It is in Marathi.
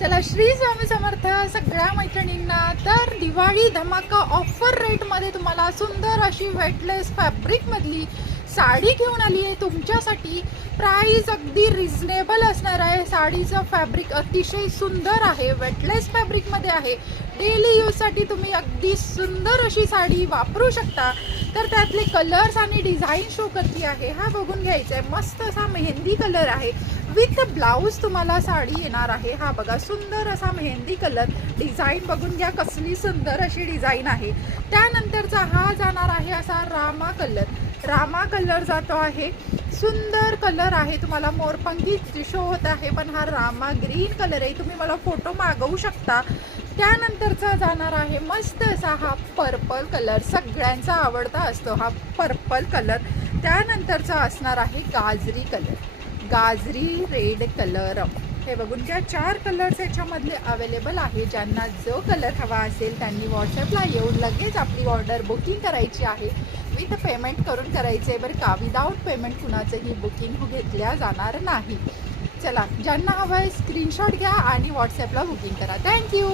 चला, श्री स्वामी समर्थ सगळ्या मैत्रिणींना. तर दिवाळी धमाका ऑफर रेटमध्ये तुम्हाला सुंदर अशी वेटलेस फॅब्रिकमधली साडी घेऊन आली आहे तुमच्यासाठी. प्राईस अगदी रिझनेबल असणार आहे. साडीचं फॅब्रिक अतिशय सुंदर आहे, वेटलेस फॅब्रिकमध्ये आहे. डेली यूजसाठी तुम्ही अगदी सुंदर अशी साडी वापरू शकता. तर त्यातले कलर्स आणि डिझाईन शो करती आहे, हा बघून घ्यायचा आहे. मस्त असा मेहंदी कलर आहे, विथ ब्लाऊज तुम्हाला साडी येणार आहे. हा बघा, सुंदर असा मेहंदी कलर. डिझाईन बघून घ्या, कसली सुंदर अशी डिझाईन आहे. त्यानंतरचा हा जाणार आहे असा रामा कलर. रामा कलर जातो आहे, सुंदर कलर आहे. तुम्हाला मोरपंखी शो होत आहे, पण हा रामा ग्रीन कलर आहे. तुम्ही मला फोटो मागवू शकता. त्यानंतरचा जाणार आहे मस्त असा हा पर्पल कलर. सगळ्यांचा आवडता असतो हा पर्पल कलर. त्यानंतरचा असणार आहे गाजरी कलर, गाजरी रेड कलर. हे बघून घ्या, 4 कलर्स याच्यामधले अवेलेबल आहे. ज्यांना जो कलर हवा असेल त्यांनी व्हॉट्सॲपला येऊन लगेच आपली ऑर्डर बुकिंग करायची आहे. विथ पेमेंट करून करायचे बरं का. विदाऊट पेमेंट कुणाचंही बुकिंग घेतल्या जाणार नाही. चला, ज्यांना हवं आहे स्क्रीनशॉट घ्या आणि व्हॉट्सॲपला बुकिंग करा. थँक्यू.